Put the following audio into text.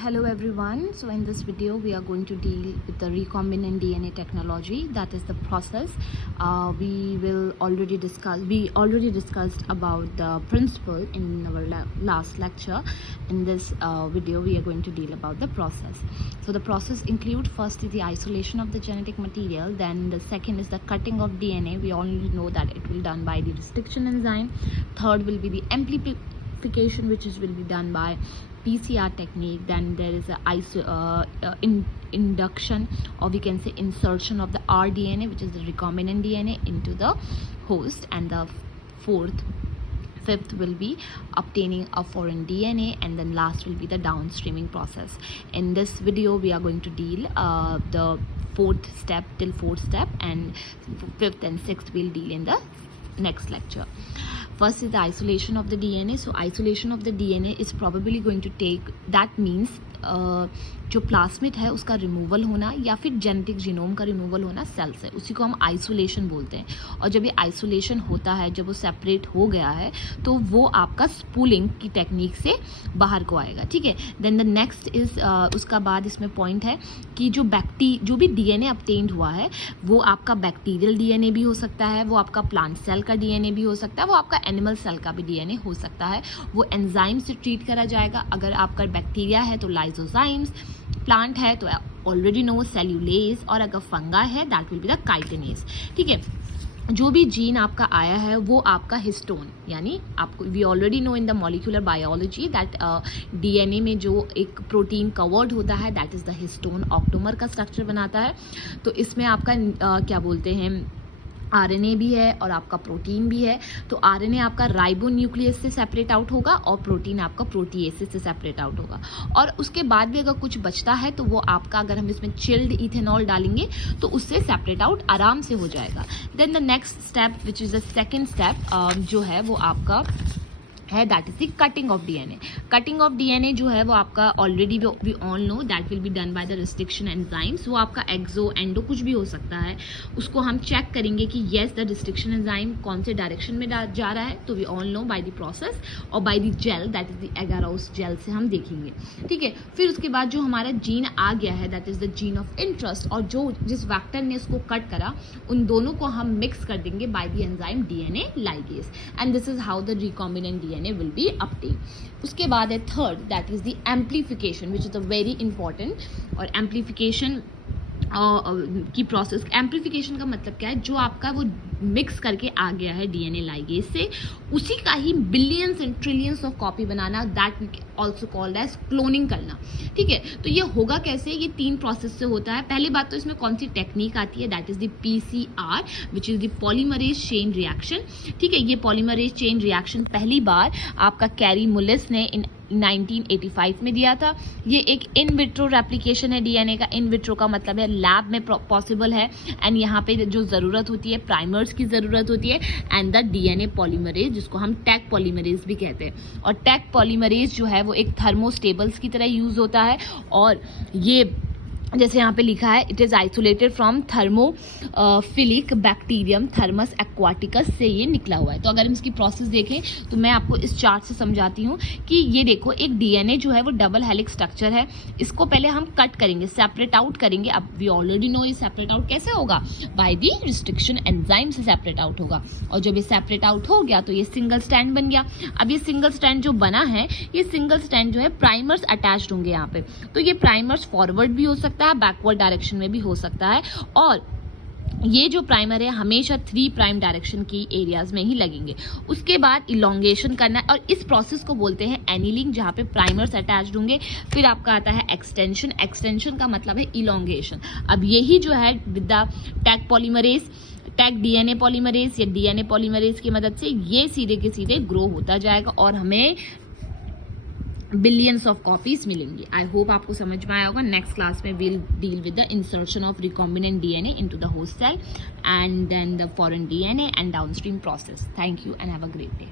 Hello everyone. So in this video we are going to deal with the recombinant DNA technology, that is the process. We already discussed about the principle in our last lecture. In this video we are going to deal about the process. So the process include first is the isolation of the genetic material, then the second is the cutting of DNA. We already know that it will be done by the restriction enzyme. Third will be the amplification, which will be done by PCR technique. Then there is a induction, or we can say insertion of the rDNA, which is the recombinant DNA, into the host. And the fifth will be obtaining a foreign DNA, and then last will be the downstreaming process. In this video we are going to deal the fourth step, and fifth and sixth we'll deal in the next lecture. First is the isolation of the DNA. So isolation of the DNA is probably going to take, that means जो plasmid है उसका removal होना या फिर genetic genome का removal होना cell से, उसी को हम आइसोलेशन बोलते हैं. और जब ये आइसोलेशन होता है, जब वो सेपरेट हो गया है, तो वो आपका स्पूलिंग की टेक्निक से बाहर को आएगा. ठीक है. देन द नेक्स्ट इज उसका बाद इसमें पॉइंट है कि जो भी डीएनए अपटेन्ड हुआ है वो आपका बैक्टीरियल डीएनए भी हो सकता है, वो आपका प्लांट सेल का डीएनए भी हो सकता है, वो आपका एनिमल सेल का भी डीएनए हो सकता है. वो एंजाइम से ट्रीट करा जाएगा. अगर आपका बैक्टीरिया है तो लाइसोजाइम्स, प्लांट है तो ऑलरेडी नो सेल्यूलेज, और अगर फंगा है that will be the chitinase. ठीक है. जो भी जीन आपका आया है वो आपका हिस्टोन, यानी आपको we already know in the molecular biology that DNA में जो एक प्रोटीन कवर्ड होता है that is the histone, octamer का स्ट्रक्चर बनाता है. तो इसमें आपका क्या बोलते हैं, आरएनए भी है और आपका प्रोटीन भी है. तो आरएनए आपका राइबो न्यूक्लियस से सेपरेट आउट होगा और प्रोटीन आपका प्रोटीएसिस से सेपरेट आउट होगा. और उसके बाद भी अगर कुछ बचता है तो वो आपका, अगर हम इसमें चिल्ड इथेनॉल डालेंगे तो उससे सेपरेट आउट आराम से हो जाएगा. Then the next step which is the second step जो है वो आपका है that is the cutting of DNA. Cutting of DNA जो है वो आपका already we all know that will be done by the restriction enzymes. वो आपका एक्सो एंडो कुछ भी हो सकता है. उसको हम चेक करेंगे कि येस द रिस्ट्रिक्शन एंजाइम कौन से डायरेक्शन में जा रहा है. तो we all know by the process और by the gel that is the agarose gel से हम देखेंगे. ठीक है. फिर उसके बाद जो हमारा जीन आ गया है that is the gene of interest, और जो जिस वेक्टर ने उसको कट करा उन दोनों को हम मिक्स कर देंगे by the enzyme DNA ligase. And this is how the recombinant DNA will be obtained. उसके बाद है third that is the amplification which is a very important. और एम्प्लीफिकेशन की प्रोसेस, एम्प्लीफिकेशन का मतलब क्या है, जो आपका वो मिक्स करके आ गया है डीएनए लाइगेज से, उसी का ही billions and trillions of copy बनाना, that we also called as cloning करना. ठीक है. तो ये होगा कैसे, ये 3 प्रोसेस से होता है. पहली बात तो इसमें कौन सी टेक्निक आती है, that is the PCR which is the polymerase chain reaction. ठीक है. ये पॉलीमरेज चेन रिएक्शन पहली बार आपका कैरी मुलिस ने इन 1985 में दिया था. ये एक इन विट्रो रेप्लिकेशन है डीएनए का. इन विट्रो का मतलब है लैब में पॉसिबल है. एंड यहाँ पे जो ज़रूरत होती है, प्राइमर्स की ज़रूरत होती है, एंड द डीएनए पॉलीमरेज जिसको हम टैग पॉलीमरेज भी कहते हैं. और टैग पॉलीमरेज जो है वो एक थर्मोस्टेबल्स की तरह यूज़ होता है. और ये जैसे यहाँ पे लिखा है, it is isolated from thermophilic bacterium thermos aquaticus से ये निकला हुआ है. तो अगर हम इसकी प्रोसेस देखें तो मैं आपको इस चार्ट से समझाती हूँ कि ये देखो, एक डीएनए जो है वो डबल हेलिक्स स्ट्रक्चर है. इसको पहले हम कट करेंगे, सेपरेट आउट करेंगे. अब वी ऑलरेडी नो ये सेपरेट आउट कैसे होगा, बाय दी रिस्ट्रिक्शन एंजाइम से सेपरेट आउट होगा. और जब ये सेपरेट आउट हो गया तो ये सिंगल स्टैंड बन गया. अब ये सिंगल स्टैंड जो बना है, ये सिंगल स्टैंड जो है प्राइमर्स अटैच्ड होंगे यहाँ पे. तो ये प्राइमर्स फॉरवर्ड भी हो सकता है, बैकवर्ड डायरेक्शन में भी हो सकता है. और ये जो प्राइमर है हमेशा 3 प्राइम डायरेक्शन की एरियाज में ही लगेंगे. उसके बाद इलोंगेशन करना है, और इस प्रोसेस को बोलते हैं एनीलिंग, जहाँ पे प्राइमर्स अटैच्ड होंगे. फिर आपका आता है एक्सटेंशन. एक्सटेंशन का मतलब है इलोंगेशन. अब यही जो है with the tag polymerase, tag DNA polymerase या डीएनए पॉलीमरेज की मदद से ये सीधे के सीधे ग्रो होता जाएगा और हमें बिलियंस ऑफ कॉपीज मिलेंगी. आई होप आपको समझ में आया होगा. नेक्स्ट क्लास में we'll deal with the insertion of recombinant DNA into the host cell and then the foreign DNA and downstream process. Thank you and have a great day.